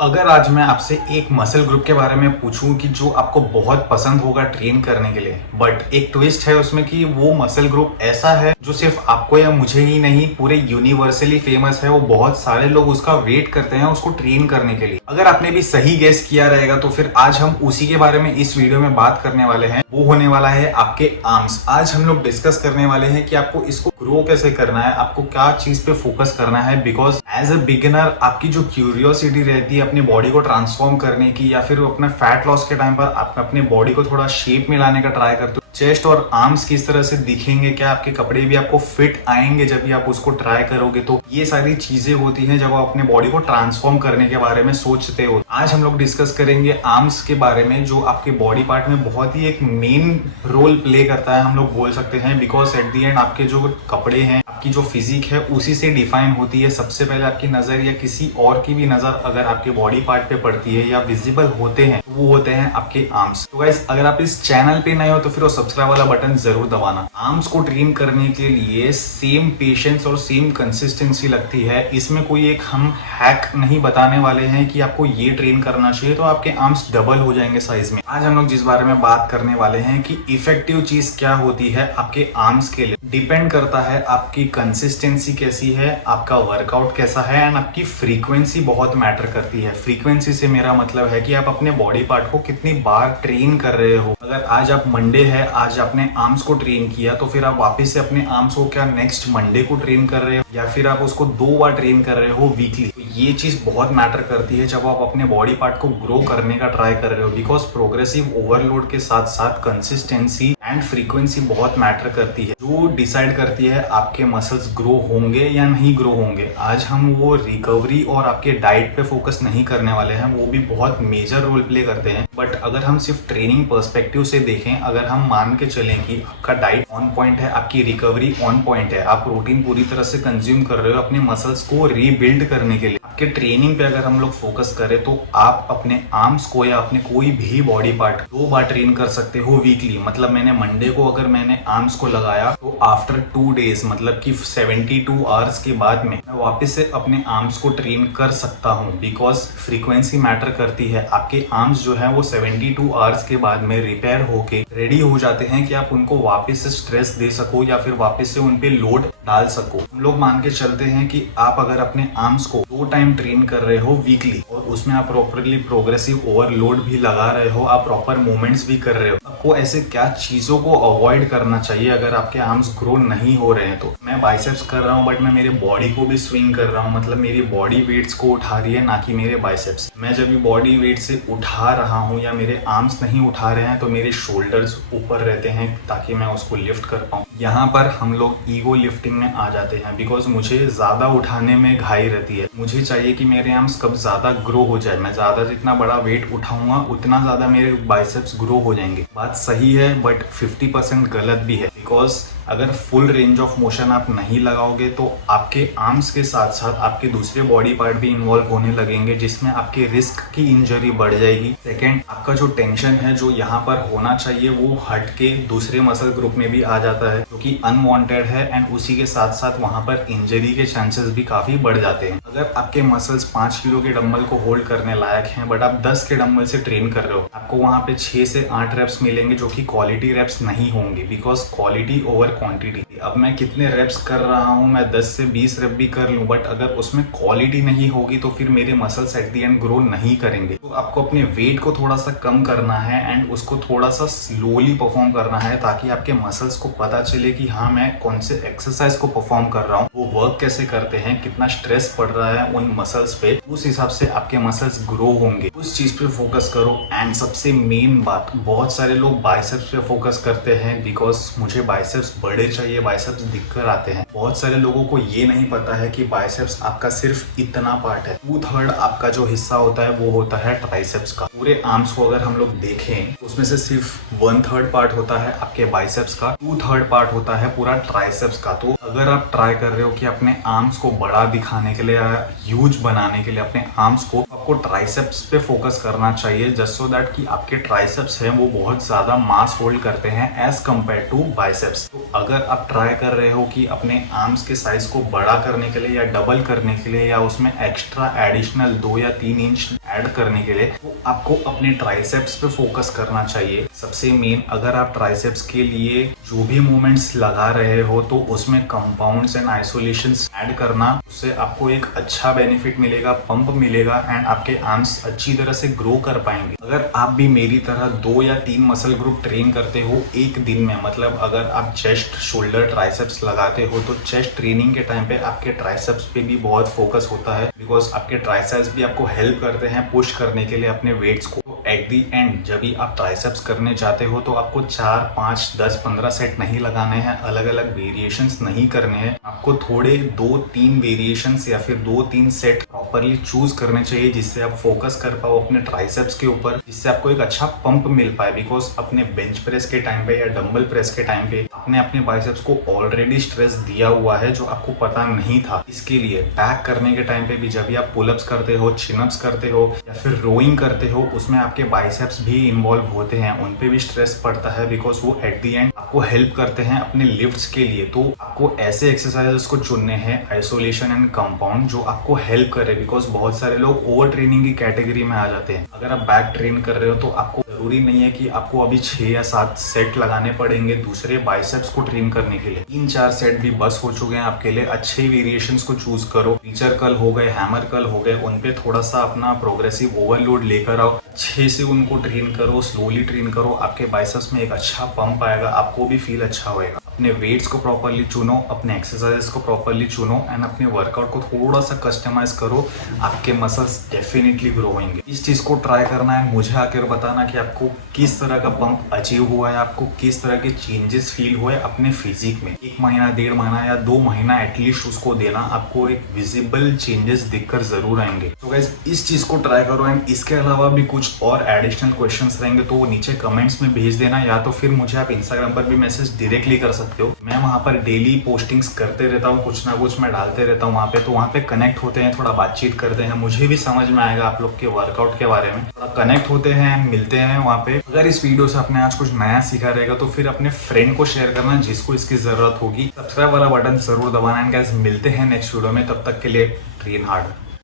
अगर आज मैं आपसे एक मसल ग्रुप के बारे में पूछूं कि जो आपको बहुत पसंद होगा ट्रेन करने के लिए, बट एक ट्विस्ट है उसमें कि वो मसल ग्रुप ऐसा है जो सिर्फ आपको या मुझे ही नहीं पूरे यूनिवर्सली फेमस है। वो बहुत सारे लोग उसका वेट करते हैं उसको ट्रेन करने के लिए। अगर आपने भी सही गेस किया रहेगा तो फिर आज हम उसी के बारे में इस वीडियो में बात करने वाले हैं। वो होने वाला है आपके आर्म्स। आज हम लोग डिस्कस करने वाले हैं कि आपको इसको ग्रो कैसे करना है, आपको क्या चीज पे फोकस करना है। बिकॉज एज अ बिगिनर आपकी जो क्यूरियोसिटी रहती है अपनी बॉडी को ट्रांसफॉर्म करने की, या फिर अपने फैट लॉस के टाइम पर आप अपने बॉडी को थोड़ा शेप में लाने का ट्राई करते हो, चेस्ट और आर्म्स किस तरह से दिखेंगे, क्या आपके कपड़े भी आपको फिट आएंगे जब भी आप उसको ट्राई करोगे, तो ये सारी चीजें होती हैं जब आप अपने बॉडी को ट्रांसफॉर्म करने के बारे में सोचते हो। आज हम लोग डिस्कस करेंगे आर्म्स के बारे में, जो आपके बॉडी पार्ट में बहुत ही एक मेन रोल प्ले करता है, हम लोग बोल सकते हैं। बिकॉज एट दी एंड आपके जो कपड़े हैं, आपकी जो फिजिक है उसी से डिफाइन होती है। सबसे पहले आपकी नजर या किसी और की भी नजर अगर आपके बॉडी पार्ट पे पड़ती है या विजिबल होते हैं तो वो होते हैं आपके आर्म्स। तो गाइस, अगर आप इस चैनल पे नए हो तो फिर वो सब्सक्राइब वाला बटन जरूर दबाना। आर्म्स को ट्रेन करने के लिए सेम पेशेंस और सेम कंसिस्टेंसी लगती है। इसमें कोई एक हम हैक नहीं बताने वाले हैं कि आपको ये ट्रेन करना चाहिए तो आपके आर्म्स डबल हो जाएंगे साइज में। आज हम लोग जिस बारे में बात करने वाले हैं कि इफेक्टिव चीज क्या होती है आपके आर्म्स के लिए, डिपेंड करता है आपकी कंसिस्टेंसी कैसी है, आपका वर्कआउट कैसा है, एंड आपकी फ्रीक्वेंसी बहुत मैटर करती है। फ्रीक्वेंसी से मेरा मतलब है कि आप अपने बॉडी पार्ट को कितनी बार ट्रेन कर रहे हो। अगर आज आप मंडे है, आज आपने आर्म्स को ट्रेन किया, तो फिर आप वापस से अपने आर्म्स को क्या नेक्स्ट मंडे को ट्रेन कर रहे हो, या फिर आप उसको 2 बार ट्रेन कर रहे हो वीकली। तो ये चीज बहुत मैटर करती है जब आप अपने बॉडी पार्ट को ग्रो करने का ट्राई कर रहे हो। बिकॉज प्रोग्रेसिव ओवरलोड के साथ साथ कंसिस्टेंसी एंड फ्रीक्वेंसी बहुत मैटर करती है, जो डिसाइड करती है आपके मसल्स ग्रो होंगे या नहीं ग्रो होंगे। आज हम वो रिकवरी और आपके डाइट पे फोकस नहीं करने वाले हैं, वो भी बहुत मेजर रोल प्ले करते हैं। बट अगर हम सिर्फ ट्रेनिंग पर्सपेक्टिव से देखें, अगर हम मान के चलें कि आपका डाइट ऑन पॉइंट है, आपकी रिकवरी ऑन पॉइंट है, आप प्रोटीन पूरी तरह से कंज्यूम कर रहे हो अपने मसल्स को रीबिल्ड करने के लिए, आपके ट्रेनिंग पे अगर हम लोग फोकस करें तो आप अपने आर्म्स को या अपने कोई भी बॉडी पार्ट 2 बार ट्रेन कर सकते हो वीकली। मतलब मैंने मंडे को अगर मैंने आर्म्स को लगाया तो आफ्टर 2 डेज मतलब कि 72 आवर्स के बाद में मैं वापस से अपने आर्म्स को ट्रेन कर सकता हूँ। बिकॉज फ्रीक्वेंसी मैटर करती है। आपके आर्म्स जो है वो 72 आवर्स के बाद में रिपेयर होके रेडी हो जाते हैं कि आप उनको वापस से स्ट्रेस दे सको या फिर वापस से उनपे लोड डाल सको। हम लोग मान के चलते हैं कि आप अगर अपने आर्म्स को 2 टाइम ट्रेन कर रहे हो वीकली और उसमें आप प्रॉपरली प्रोग्रेसिव ओवरलोड भी लगा रहे हो, आप प्रॉपर मूवमेंट्स भी कर रहे हो, आपको ऐसे क्या चीजों को अवॉइड करना चाहिए अगर आपके आर्म्स ग्रो नहीं हो रहे हैं। तो मैं बाइसेप्स कर रहा हूँ बट मैं मेरे बॉडी को भी स्विंग कर रहा हूँ, मतलब मेरी बॉडी वेट्स को उठा रही है, ना कि मेरे बाइसेप्स। मैं जब भी बॉडी वेट से उठा रहा हूँ या मेरे आर्म्स नहीं उठा रहे हैं तो मेरे शोल्डर्स ऊपर रहते हैं ताकि मैं उसको लिफ्ट कर पाऊँ। यहाँ पर हम लोग ईगो लिफ्टिंग में आ जाते हैं। बिकॉज मुझे ज्यादा उठाने में घाई रहती है, मुझे चाहिए कि मेरे आर्म्स कब ज्यादा ग्रो हो जाए। मैं ज्यादा जितना बड़ा वेट उठाऊंगा उतना ज्यादा मेरे बाइसेप्स ग्रो हो जाएंगे। बात सही है बट 50% गलत भी है। बिकॉज अगर फुल रेंज ऑफ मोशन आप नहीं लगाओगे तो आपके आर्म्स के साथ साथ आपके दूसरे बॉडी पार्ट भी इन्वॉल्व होने लगेंगे, जिसमें आपके रिस्क की इंजरी बढ़ जाएगी। सेकेंड, आपका जो टेंशन है जो यहाँ पर होना चाहिए वो हट के दूसरे मसल ग्रुप में भी आ जाता है, जो कि अनवांटेड है, एंड उसी के साथ साथ वहां पर इंजरी के चांसेस भी काफी बढ़ जाते हैं। अगर आपके मसल्स 5 किलो के डंबल को होल्ड करने लायक हैं बट आप 10 के डंबल से ट्रेन कर रहे हो, आपको वहां पे 6 से 8 रेप्स मिलेंगे जो कि क्वालिटी रेप्स नहीं होंगे। Because quality over quantity. अब मैं कितने रेप्स कर रहा हूं, मैं 10 से 20 रेप भी कर लूं, बट अगर उसमें क्वालिटी नहीं होगी तो फिर मेरे muscles at the and grow नहीं करेंगे। तो आपको अपने वेट को थोड़ा सा कम करना है एंड उसको थोड़ा सा स्लोली परफॉर्म करना है, ताकि आपके मसल्स को पता चले कि हाँ मैं कौन से एक्सरसाइज को परफॉर्म कर रहा हूँ, वो वर्क कैसे करते हैं, कितना स्ट्रेस पड़ रहा है उन मसल्स पे, उस हिसाब से आपके मसल्स ग्रो होंगे। उस चीज पे फोकस करो। एंड सबसे मेन बात, बहुत सारे लोग बाइसेप्स पे फोकस करते हैं बिकॉज मुझे बाइसेप्स बड़े चाहिए, बाइसेप्स दिखकर आते हैं। बहुत सारे लोगों को ये नहीं पता है कि बाइसेप्स आपका सिर्फ इतना पार्ट है। 2/3 आपका जो हिस्सा होता है वो होता है ट्राइसेप्स का। पूरे आर्म्स को अगर हम लोग देखें तो उसमें से सिर्फ 1/3 पार्ट होता है आपके बाइसेप्स का, 2/3 पार्ट होता है पूरा ट्राइसेप्स का। तो अगर आप ट्राई कर रहे हो कि अपने आर्म्स को बड़ा दिखाने के लिए या ह्यूज बनाने के लिए अपने आर्म्स को, आपको ट्राइसेप्स पे फोकस करना चाहिए, जस्ट सो दैट कि आपके ट्राइसेप्स हैं वो बहुत ज्यादा मास होल्ड करते हैं एज कम्पेयर टू बाइसेप्स। तो अगर आप ट्राई कर रहे हो कि अपने आर्म्स के साइज को बड़ा करने के लिए या डबल करने के लिए या उसमें एक्स्ट्रा एडिशनल 2 या 3 इंच ऐड करने के लिए, तो आपको अपने ट्राइसेप्स पे फोकस करना चाहिए। सबसे मेन, अगर आप ट्राइसेप्स के लिए जो भी मूवमेंट्स लगा रहे हो तो उसमें कंपाउंड्स एंड आइसोलेशंस ऐड करना, उससे आपको एक अच्छा बेनिफिट मिलेगा, पंप मिलेगा एंड आपके आर्म्स अच्छी तरह से ग्रो कर पाएंगे। अगर आप भी मेरी तरह 2 या 3 मसल ग्रुप ट्रेन करते हो एक दिन में, मतलब अगर आप चेस्ट, शोल्डर, ट्राइसेप्स लगाते हो तो चेस्ट ट्रेनिंग के टाइम पे आपके ट्राइसेप्स पे भी बहुत फोकस होता है, बिकॉज आपके ट्राइसेप्स भी आपको हेल्प करते हैं पुश करने के लिए अपने वेट्स को। एट दी एंड जब भी आप ट्राइसेप्स करने जाते हो तो आपको 4, 5, 10, 15 सेट नहीं लगाने हैं, अलग अलग वेरिएशंस नहीं करने हैं। आपको थोड़े 2-3 वेरिएशंस या फिर 2-3 सेट प्रॉपरली चूज करने चाहिए, जिससे आप फोकस कर पाओ अपने ट्राइसेप्स के ऊपर, जिससे आपको एक अच्छा पंप मिल पाए। बिकॉज अपने बेंच प्रेस के टाइम पे या डंबल प्रेस के टाइम पे आपने अपने बाइसेप्स को ऑलरेडी स्ट्रेस दिया हुआ है जो आपको पता नहीं था। इसके लिए बैक करने के टाइम पे भी जब भी आप पुलअप्स करते हो, चिनअप्स करते हो या फिर रोइंग करते हो, उसमें आपके बाइसेप्स भी इन्वॉल्व होते हैं, उन पे भी स्ट्रेस पड़ता है, बिकॉज वो एट दी एंड आपको हेल्प करते हैं अपने लिफ्ट्स के लिए। तो आपको ऐसे एक्सरसाइजेस को चुनने हैं, आइसोलेशन एंड कंपाउंड, जो आपको हेल्प करे। बिकॉज बहुत सारे लोग ओवर ट्रेनिंग की कैटेगरी में आ जाते हैं। अगर आप बैक ट्रेन कर रहे हो तो आपको जरूरी नहीं है कि आपको अभी 6 या 7 सेट लगाने पड़ेंगे दूसरे बाइसेप्स को ट्रेन करने के लिए। 3-4 सेट भी बस हो चुके हैं आपके लिए। अच्छे वेरिएशंस को चूज करो, फीचर कर्ल हो गए, हैमर कर्ल हो गए, उन पे थोड़ा सा अपना प्रोग्रेसिव ओवरलोड लेकर आओ, अच्छे से उनको ट्रेन करो, स्लोली ट्रेन करो। आपके बाइसेप्स में एक अच्छा पंप आएगा, आपको भी फील अच्छा होएगा। अपने वेट्स को प्रॉपरली चुनो, अपने एक्सरसाइजेस को प्रॉपरली चुनो एंड अपने वर्कआउट को थोड़ा सा कस्टमाइज करो, आपके मसल्स डेफिनेटली ग्रो होंगे। इस चीज को ट्राई करना है, मुझे आकर बताना कि आपको किस तरह का पंप अचीव हुआ है, आपको किस तरह के चेंजेस फील हुए अपने फिजिक में। 1 महीना, 1.5 महीना या 2 महीना एटलीस्ट उसको देना, आपको एक विजिबल चेंजेस दिखकर जरूर आएंगे। तो गाइस, इस चीज को ट्राई करो एंड इसके अलावा भी कुछ और एडिशनल क्वेश्चंस रहेंगे तो वो नीचे कमेंट्स में भेज देना, या तो फिर मुझे आप इंस्टाग्राम पर भी मैसेज डायरेक्टली कर सकते हो। मैं वहां पर डेली पोस्टिंग्स करते रहता हूँ, कुछ ना कुछ मैं डालते रहता हूँ वहां पे, तो वहां पे कनेक्ट होते हैं, थोड़ा बातचीत करते हैं, मुझे भी समझ में आएगा आप लोग के वर्कआउट के बारे में, थोड़ा कनेक्ट होते हैं, मिलते हैं वहां पे। अगर इस वीडियो से आपने आज कुछ नया सीखा रहेगा तो फिर अपने फ्रेंड को शेयर करना जिसको इसकी जरूरत होगी। सब्सक्राइब वाला बटन जरूर दबाना एंड गाइस, मिलते हैं नेक्स्ट वीडियो में, तब तक के लिए ट्रेन हार्ड।